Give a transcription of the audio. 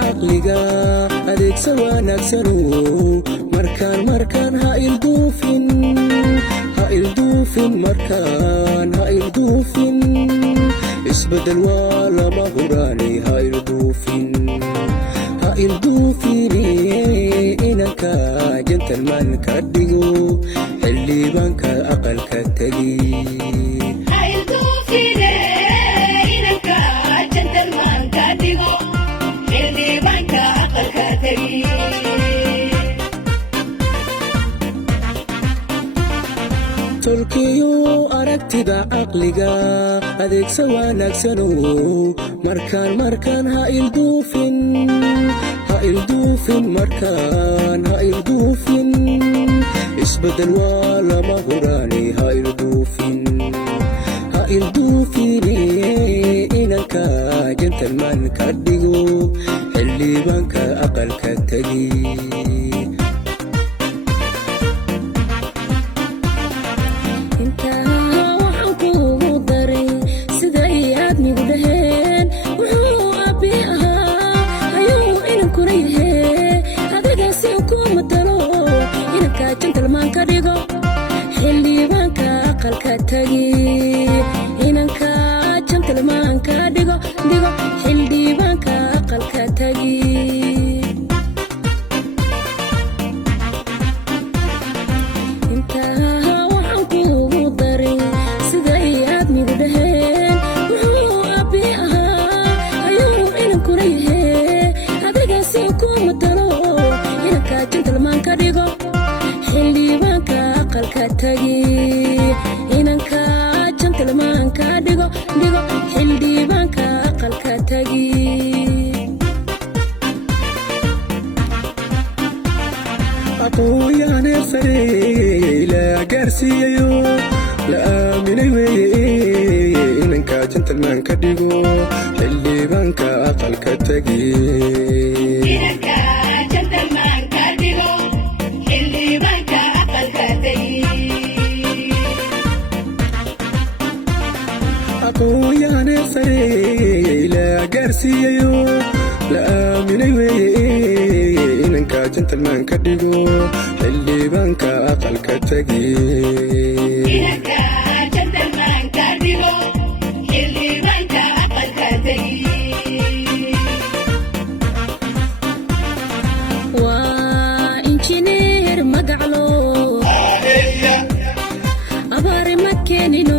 caqliga adeegsa wanaagsanu markaan ha ilduufin markaan ha ilduufin isbedel waa lama huraani ha ilduufini inanka gentleman ka dhigo xildhibaanka aqalka tagi tolkiyo aragtida caqliga adeegsa wanaagsanu markaan ha ilduufin markaan ha ilduufin isbedel waa lama huraani ha ilduufini inanka gentleman ka dhigo xildhibaanka aqalka tagi inanka gentleman ka dhigo xildhibaanka aqalka tagi intaa waxaan kuugu daray siday aadmigu dhaheen wuxuu abbi ahaa ayuu inankuna yahe adigaasi ku matalo inanka gentleman ka dhigo xildhibaanka aqalka tagi inanka gentleman ka dhigo xildhibaanka aqalka tagi aqooyaane sare la gaarsiiyayo la aaminay weeye inanka gentleman ka dhigo xildhibaanka aqalka tagi aqooyaane sare la gaarsiiyayo la aaminay weeye inanka gentleman ka dhigo xildhibaanka aqalka tagi waa injineer magaclo abaari ma keenino